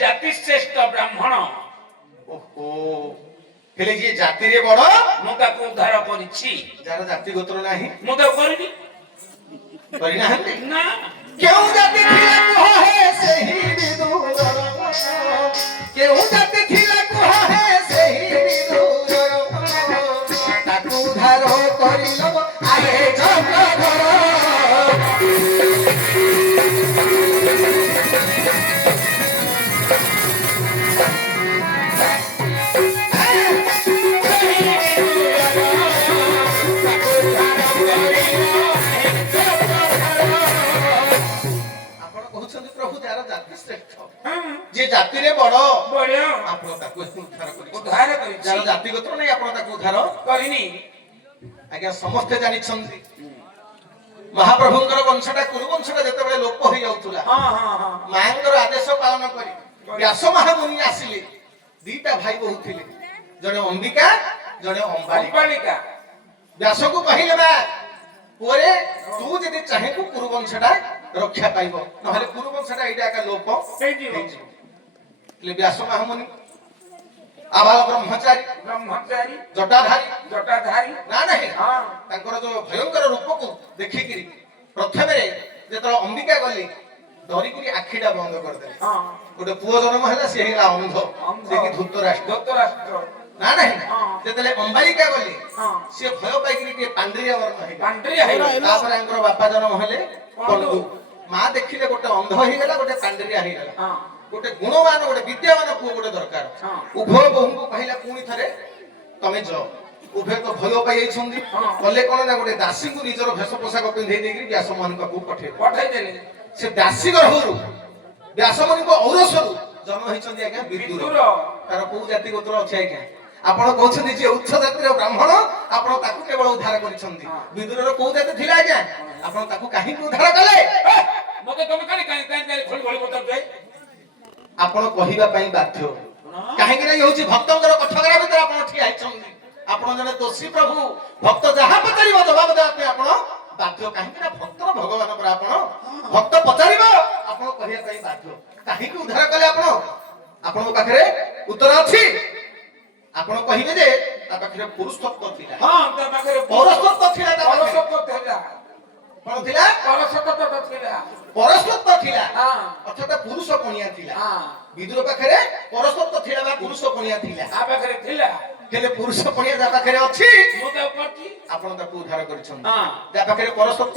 ଜାତି ଶ୍ରେଷ୍ଠ ବ୍ରାହ୍ମଣ। ଓହୋ ହେଲେ ଯିଏ ଜାତିରେ ବଡ ମୁଁ ତାକୁ ଉଦ୍ଧାର କରିଛି। ଯାହାର ଜାତି ଗୋତ୍ର ନାହିଁ ମୁଁ ତାକୁ କରିବି କରିନାହାନ୍ତି। ନା। କେଉଁ ଜାତି ଥିଲା କୁହ ହେ ସେହି ବିଦୁରର ମନ, କେଉଁ ଜାତି ଥିଲା କୁହ ହେ ସେହି ବିଦୁରର ମନ, ତାକୁ ଉଦ୍ଧାର କରିଲ ଆରେ ଜଗତର। ପ୍ରଭୁ ଯାହାର ଜାତି ଶ୍ରେଷ୍ଠ, ଯେ ଜାତିରେ ବଡ ଆପଣ ତାକୁ ଉଦ୍ଧାର କରି, ଯାହାର ଜାତି ଗୋତ୍ର ନାହିଁ ଆପଣ ତାକୁ ଉଦ୍ଧାର କରିନି। ଆଜ୍ଞା ସମସ୍ତେ ଜାଣିଛନ୍ତି ମହାପ୍ରଭୁଙ୍କର ବଂଶଟା କୁରୁ ବଂଶଟା ଯେତେବେଳେ ଲୋପ ହେଇଯାଉଥିଲା, ମାଙ୍କର ଆଦେଶ ପାଳନ କରି ବ୍ୟାସ ମହାମୁନି ଆସିଲେ। ଦିଟା ଭାଇ ବୋହୂ ଥିଲେ, ଜଣେ ଅମ୍ବିକା ଜଣେ ଅମ୍ବାଳିକା। ବ୍ୟାସକୁ କହିଲେ ମା ପୁଅରେ ତୁ ଯଦି ଚାହିଁବୁ କୁରୁ ବଂଶଟା ରକ୍ଷା ପାଇବ, ନହେଲେ କୁରୁ ବଂଶଟା ଏଇଟା ଏକା ଲୋପ ହେଇଯିବ। ହେଲେ ବ୍ୟାସ ମହାମୁନି ଆବାଳ ବ୍ରହ୍ମଚାରୀ ଜଟାଧାରୀ ନା ନାହିଁ, ତାଙ୍କର ଯୋଉ ଭୟଙ୍କର ରୂପକୁ ଦେଖିକିରି ପ୍ରଥମେ ଯେତେବେଳେ ଅମ୍ବିକା ଗଲେ ଡରିକିରି ଆଖିଟା ବନ୍ଦ କରିଦେଲେ। ଗୋଟେ ପୁଅ ଜନ୍ମ ହେଲା ସେ ହେଲା ଅନ୍ଧ, ସେ କି ଧୂତରାଷ୍ଟ୍ର ନା ନାହିଁ। ଯେତେବେଳେ ଅମ୍ବାଳିକା ଗଲେ ସେ ଭୟ ପାଇକିରି ଟିକେ ପାଣ୍ଡିଆ ବର୍ଣ୍ଣ ହେଇଗଲା। ତାପରେ ତାଙ୍କର ବାପା ଜନ୍ମ ହେଲେ ପଣ୍ଡୁ। ମା ଦେଖିଲେ ଗୋଟେ ଅନ୍ଧ ହେଇଗଲା, ଗୋଟେ ପାଣ୍ଡିଆ ହେଇଗଲା। ଗୋଟେ ଗୁଣବାନ ଗୋଟେ ବିଦ୍ୟାମାନ ପୁଅ ଗୋଟେ ଦରକାର। ଉଭୟ ବୋହୂଙ୍କୁ କହିଲା ପୁଣି ଥରେ ତମେ ଯାଅ। ଉଭୟ ତ ଭୟ ପାଇଯାଇଛନ୍ତି, କଲେ କଣ ନା ଗୋଟେ ଦାସୀଙ୍କୁ ନିଜର ଭେଷ ପୋଷାକ ପିନ୍ଧେଇ ଦେଇକିରି ବ୍ୟାସ ମହାମୁନି ପାଖକୁ ପଠେଇଦେଲେ। ସେ ଦାସୀ ଗର୍ଭରୁ ବ୍ୟାସ ମହାମୁନିଙ୍କ ଔରସରୁ ଜନ୍ମ ହେଇଛନ୍ତି ଆଜ୍ଞା ବିଦୁର। ତାର କୋଉ ଜାତି ଗୋତ୍ର ଅଛି ଆଜ୍ଞା? ଆପଣ କହୁଛନ୍ତି ଯେ ଉଚ୍ଚ ଜାତିର ବ୍ରାହ୍ମଣ, ଆପଣ ତାକୁ କେବଳ ଉଦ୍ଧାର କରିଛନ୍ତି। ବିଦୁରର କୋଉ ଜାତି ଥିଲା ଆଜ୍ଞା? ଆପଣ ତାକୁ କାହିଁକି ଉଦ୍ଧାର କଲେ? ଆପଣ କହିବା ପାଇଁ ବାଧ୍ୟ, କାହିଁକି ନା ଇଏ ହଉଛି ଭକ୍ତଙ୍କର କଠଗରା ଭିତରେ ଆପଣ ଠିଆ ହେଇଛନ୍ତି। ଆପଣ ଜଣେ ଦୋଷୀ ପ୍ରଭୁ, ଭକ୍ତ ଯାହା ପଚାରିବ ଜବାବ ଦେବା ପାଇଁ ଆପଣ ବାଧ୍ୟ। କାହିଁକି ନା ଭକ୍ତର ଭଗବାନ ପରା ଆପଣ, ଭକ୍ତ ପଚାରିବ ଆପଣ କହିବା ପାଇଁ ବାଧ୍ୟ। କାହିଁକି ଉଦ୍ଧାର କଲେ ଆପଣ? ଆପଣଙ୍କ ପାଖରେ ଉତ୍ତର ଅଛି। ଆପଣ କହିବେ ଯେ ତା ପାଖରେ ପୁରୁଷତ୍ୱ ଥିଲା, ପରସତ୍ୱ ଥିଲା, ତା ପାଖରେ କଣ ଥିଲା? ପରସତ୍ୱ ଥିଲା, ଅର୍ଥାତ ପୁରୁଷ ପଣିଆ ଥିଲା। ବିଦୁର ପାଖରେ ପରସତ୍ୱ ଥିଲା ବା ପୁରୁଷ ପଣିଆ ଥିଲା। ହେଲେ ପୁରୁଷ ପଣିଆ ଯାହା ପାଖରେ ଅଛି ଆପଣ ତାକୁ ଉଦ୍ଧାର କରିଛନ୍ତି। ଯାହା ପାଖରେ ପରସତ୍ୱ